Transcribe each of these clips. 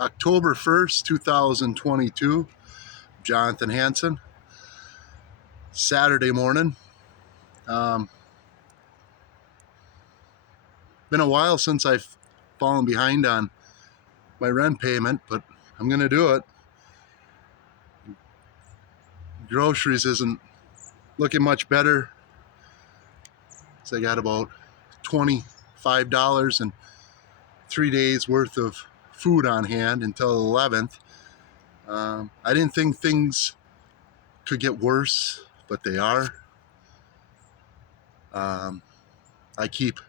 October 1st, 2022, Jonathan Hansen, Saturday morning. Been a while since I've fallen behind on my rent payment, but I'm gonna do it. Groceries isn't looking much better. So I got about $25 and 3 days worth of food on hand until the 11th. I didn't think things could get worse, but they are. I keep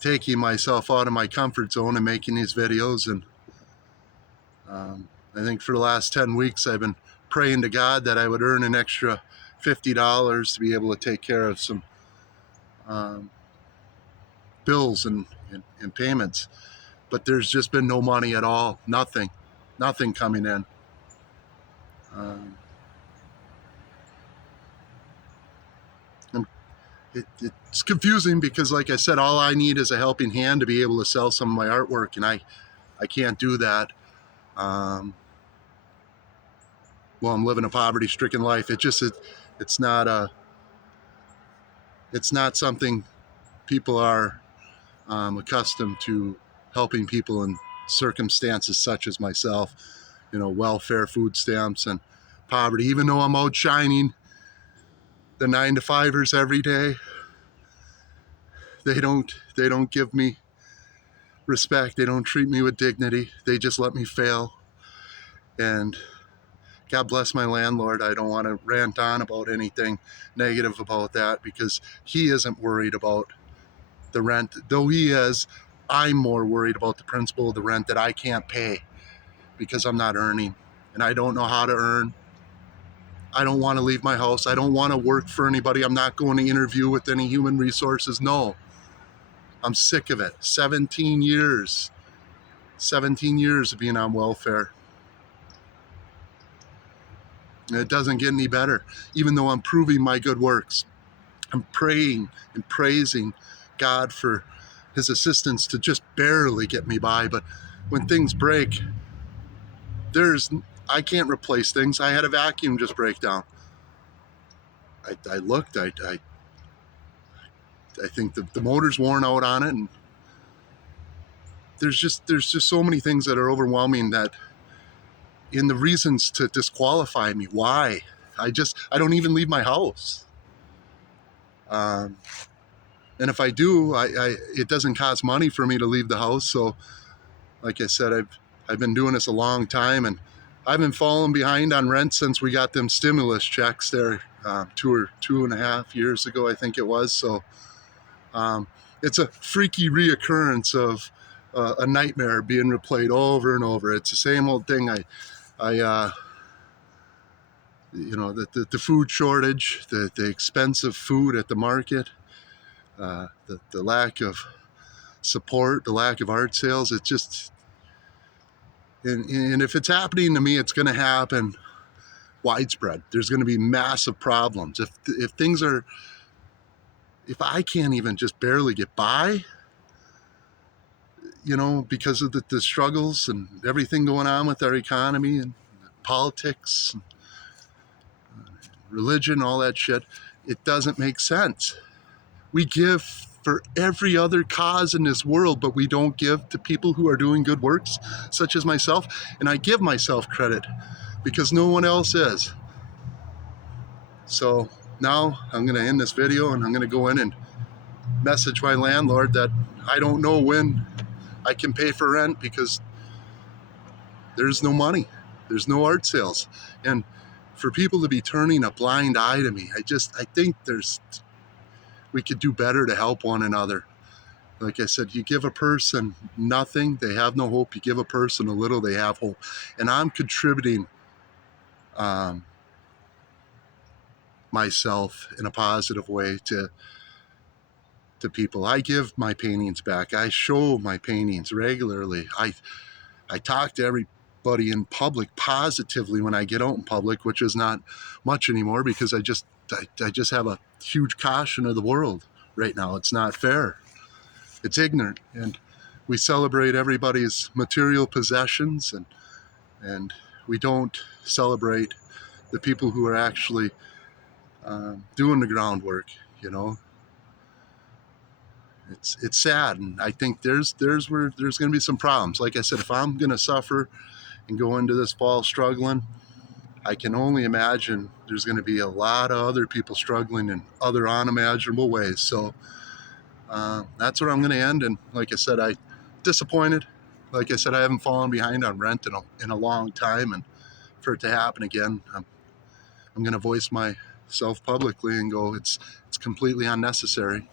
taking myself out of my comfort zone and making these videos, and I think for the last 10 weeks I've been praying to God that I would earn an extra $50 to be able to take care of some bills and payments, but there's just been no money at all. Nothing coming in. It's confusing because, like I said, all I need is a helping hand to be able to sell some of my artwork, and I can't do that. Well, I'm living a poverty-stricken life. It's not something people are accustomed to, helping people in circumstances such as myself. Welfare, food stamps, and poverty. Even though I'm outshining the 9-to-5ers every day, they don't give me respect. They don't treat me with dignity. They just let me fail. And God bless my landlord. I don't want to rant on about anything negative about that, because he isn't worried about the rent. Though he is, I'm more worried about the principal of the rent that I can't pay because I'm not earning, and I don't know how to earn. I don't want to leave my house. I don't want to work for anybody. I'm not going to interview with any human resources. No. I'm sick of it. 17 years of being on welfare. And it doesn't get any better, even though I'm proving my good works. I'm praying and praising God for his assistance to just barely get me by. But when things break, I can't replace things. I had a vacuum just break down. I looked, I think the motor's worn out on it, and there's just so many things that are overwhelming, that in the reasons to disqualify me. Why? I don't even leave my house. And if I do, it doesn't cost money for me to leave the house. So like I said, I've been doing this a long time, and I've been falling behind on rent since we got them stimulus checks there 2.5 years ago, I think it was. So it's a freaky reoccurrence of a nightmare being replayed over and over. It's the same old thing. The food shortage, the expensive food at the market, the lack of support, the lack of art sales. It's just, and if it's happening to me, it's going to happen widespread. There's going to be massive problems. If I can't even just barely get by, because of the struggles and everything going on with our economy and politics, and religion, all that shit, it doesn't make sense. We give for every other cause in this world, but we don't give to people who are doing good works, such as myself. And I give myself credit because no one else is. So now I'm going to end this video, and I'm going to go in and message my landlord that I don't know when I can pay for rent because there's no money. There's no art sales. And for people to be turning a blind eye to me, I think we could do better to help one another. Like I said, you give a person nothing, they have no hope. You give a person a little, they have hope. And I'm contributing myself in a positive way to people. I give my paintings back. I show my paintings regularly. I talk to everybody in public positively when I get out in public, which is not much anymore because I just have a huge caution of the world right now. It's not fair. It's ignorant. And we celebrate everybody's material possessions, and we don't celebrate the people who are actually doing the groundwork. You know, it's sad, and I think there's where there's going to be some problems. Like I said, if I'm going to suffer and go into this fall struggling, I can only imagine there's going to be a lot of other people struggling in other unimaginable ways. So that's where I'm going to end. And like I said, I disappointed. Like I said, I haven't fallen behind on rent in a long time, and for it to happen again, I'm going to voice myself publicly and go, it's completely unnecessary.